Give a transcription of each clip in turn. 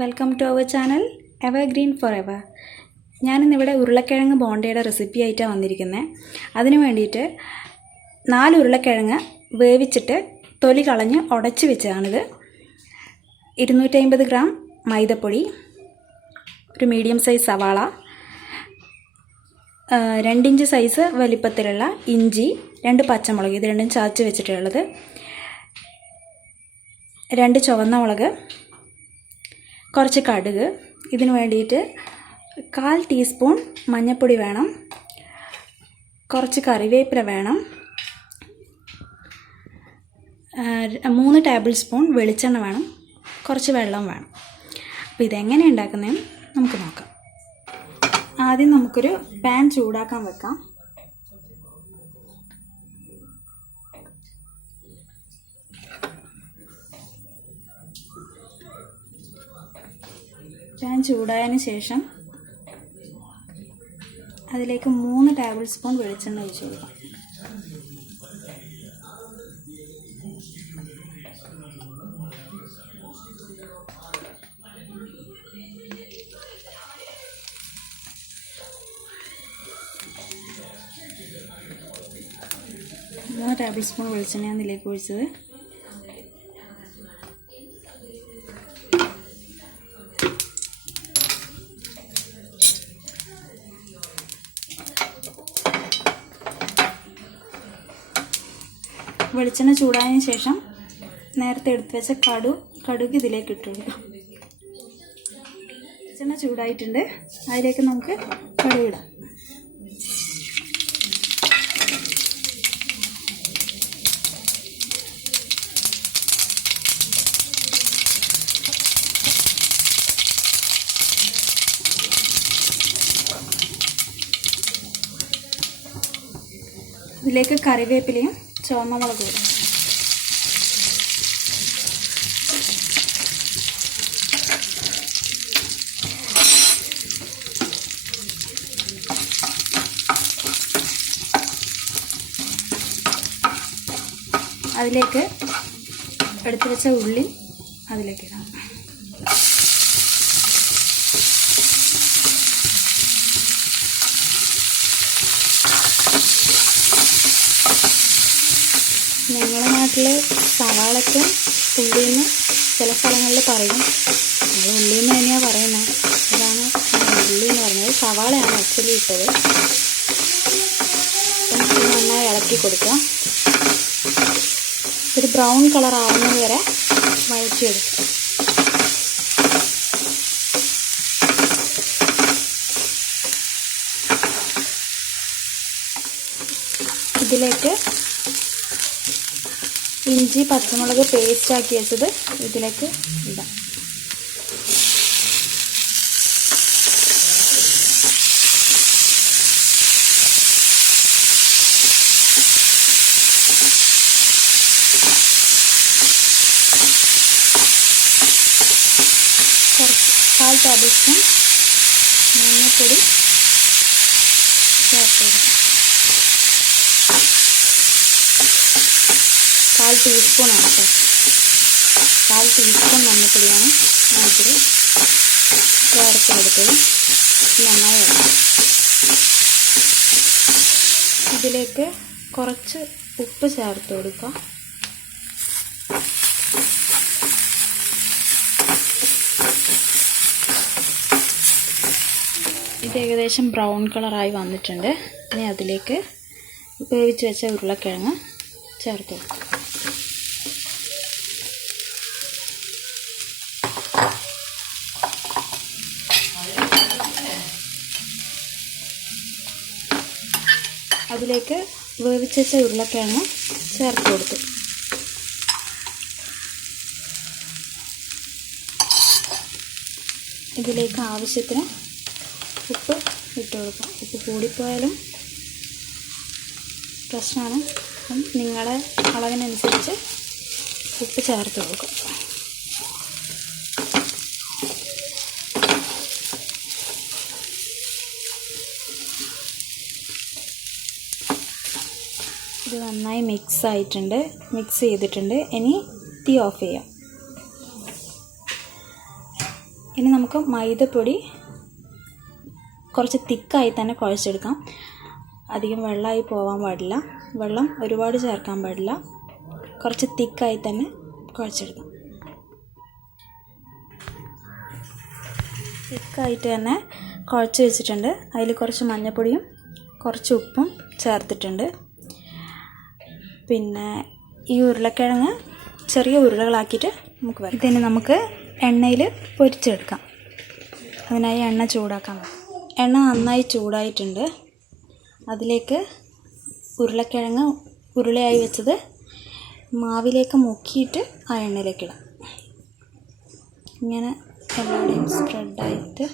Welcome to our channel evergreen forever. ഞാനിന്നിവിടെ ഉരുളക്കിഴങ്ങ് ബോണ്ടയുടെ recipe ആയിട്ടാണ് വന്നിരിക്കുന്നത്. അതിന് വേണ്ടിയിട്ട് 4 ഉരുളക്കിഴങ്ങ് വേവിച്ചിട്ട് തൊലി കളഞ്ഞ് ഉടച്ച് വെച്ചതാണിത്. 250 ഗ്രാം മൈദപ്പൊടി, ഒരു മീഡിയം സൈസ് സവാള, 2 ഇഞ്ച് സൈസ് വലിപ്പത്തിലുള്ള ഇഞ്ചി, 2 പച്ചമുളക്, ഇത് രണ്ടും ചതച്ച് വെച്ചിട്ടുള്ളത്, 2 ചുവന്ന മുളക്, കുറച്ച് കടുക്, ഇതിന് വേണ്ടിയിട്ട് 1/4 ടീസ്പൂൺ മഞ്ഞൾപ്പൊടി വേണം, കുറച്ച് കറിവേപ്പില വേണം, 3 ടേബിൾ സ്പൂൺ വെളിച്ചെണ്ണ വേണം, കുറച്ച് വെള്ളം വേണം. അപ്പോൾ ഇതെങ്ങനെ ഉണ്ടാക്കുന്നതെന്ന് നമുക്ക് നോക്കാം. ആദ്യം നമുക്കൊരു പാൻ ചൂടാക്കാൻ വെക്കാം. പാൻ ചൂടായതിന് ശേഷം അതിലേക്ക് 3 ടേബിൾ സ്പൂൺ വെളിച്ചെണ്ണ ഒഴിച്ച് കൊടുക്കാം. മൂന്ന് ടേബിൾ സ്പൂൺ വെളിച്ചെണ്ണയാണ് ഇതിലേക്ക് ഒഴിച്ചത്. വെളിച്ചെണ്ണ ചൂടായതിന് ശേഷം നേരത്തെ എടുത്ത് വെച്ച കടുക് ഇതിലേക്ക് ഇട്ട് കൊടുക്കാം. വെളിച്ചെണ്ണ ചൂടായിട്ടുണ്ട്, അതിലേക്ക് നമുക്ക് കടുക് ഇടാം. ഇതിലേക്ക് കറിവേപ്പിലയും ചുവന്ന മുളക് ഇടും. അതിലേക്ക് എടുത്തു വെച്ച ഉള്ളി അതിലേക്ക് ഇടാം. ഞങ്ങളുടെ നാട്ടിൽ സവാളയ്ക്ക് ഉള്ളിന്ന് ചില സ്ഥലങ്ങളിൽ പറയും, നമ്മൾ ഉള്ളിന്ന് തന്നെയാണ് പറയുന്നത്. അതാണ് ഉള്ളി എന്ന് പറഞ്ഞത്. സവാളയാണ് ആക്ച്വലി ഇട്ടത്. നന്നായി ഇളക്കി കൊടുക്കുക. ഒരു ബ്രൗൺ കളർ ആവുന്നത് വരെ വഴറ്റിയെടുക്കുക. ഇതിലേക്ക് ഇഞ്ചി പച്ചമുളക് പേസ്റ്റ് ആക്കി വെച്ചത് ഇതിലേക്ക് ഇടാം. കുറച്ച് 1/4 ടേബിൾ സ്പൂൺ മഞ്ഞൾപ്പൊടി ചേർത്ത് കൊടുക്കാം. 1/4 ടീസ്പൂണാണ് കേട്ടോ. 1/4 ടീസ്പൂൺ മഞ്ഞൾപ്പൊടിയാണ് ഞാനിതിൽ ചേർത്ത് കൊടുത്തത്. നന്നായി ഇളക്കാം. ഇതിലേക്ക് കുറച്ച് ഉപ്പ് ചേർത്ത് കൊടുക്കുക. ഇത് ഏകദേശം ബ്രൗൺ കളറായി വന്നിട്ടുണ്ട്. ഇനി അതിലേക്ക് വേവിച്ച് വെച്ച ഉരുളക്കിഴങ്ങ് ചേർത്ത് കൊടുക്കുക. അതിലേക്ക് വേവിച്ച് വെച്ച ഉരുളക്കിഴങ്ങ് ചേർത്ത് കൊടുത്തു. ഇതിലേക്ക് ആവശ്യത്തിന് ഉപ്പ് ഇട്ട് കൊടുക്കാം. ഉപ്പ് കൂടിപ്പോയാലും പ്രശ്നമാണ്. അപ്പം നിങ്ങളുടെ അളവിനനുസരിച്ച് ഉപ്പ് ചേർത്ത് കൊടുക്കും. ഇത് നന്നായി മിക്സ് ചെയ്തിട്ടുണ്ട്. ഇനി തീ ഓഫ് ചെയ്യാം. ഇനി നമുക്ക് മൈദപ്പൊടി കുറച്ച് തിക്കായി തന്നെ കുഴച്ചെടുക്കാം. അധികം വെള്ളമായി പോകാൻ പാടില്ല, വെള്ളം ഒരുപാട് ചേർക്കാൻ പാടില്ല. കുറച്ച് തിക്കായി തന്നെ കുഴച്ചെടുക്കാം. തിക്കായിട്ട് തന്നെ കുഴച്ച് വെച്ചിട്ടുണ്ട്. അതിൽ കുറച്ച് മഞ്ഞൾപ്പൊടിയും കുറച്ച് ഉപ്പും ചേർത്തിട്ടുണ്ട്. പിന്നെ ഈ ഉരുളക്കിഴങ്ങ് ചെറിയ ഉരുളകളാക്കിയിട്ട് ഇതിന് നമുക്ക് എണ്ണയിൽ പൊരിച്ചെടുക്കാം. അതിനായി എണ്ണ ചൂടാക്കാം. എണ്ണ നന്നായി ചൂടായിട്ടുണ്ട്. അതിലേക്ക് ഉരുളക്കിഴങ്ങ് ഉരുളയായി വെച്ചത് മാവിലേക്ക് മുക്കിയിട്ട് ആ എണ്ണയിലേക്ക് ഇടാം. ഇങ്ങനെ എല്ലാവരുടെയും സ്പ്രെഡായിട്ട്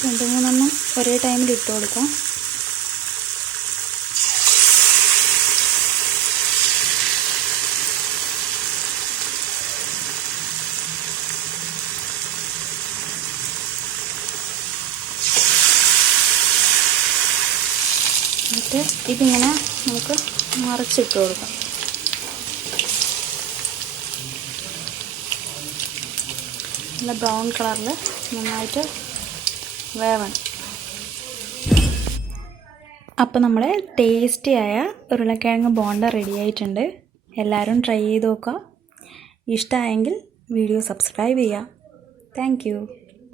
2-3 ഒരേ ടൈമിൽ ഇട്ട് കൊടുക്കാം. എന്നിട്ട് ഇതിങ്ങനെ നമുക്ക് മറിച്ചിട്ട് കൊടുക്കാം. നല്ല ബ്രൗൺ കളറിൽ നന്നായിട്ട് വേവണം. അപ്പോൾ നമ്മുടെ ടേസ്റ്റിയായ ഉരുളക്കിഴങ്ങ് ബോണ്ട റെഡി ആയിട്ടുണ്ട്. എല്ലാവരും ട്രൈ ചെയ്ത് നോക്കുക. ഇഷ്ടമായെങ്കിൽ വീഡിയോ സബ്സ്ക്രൈബ് ചെയ്യുക. Thank you.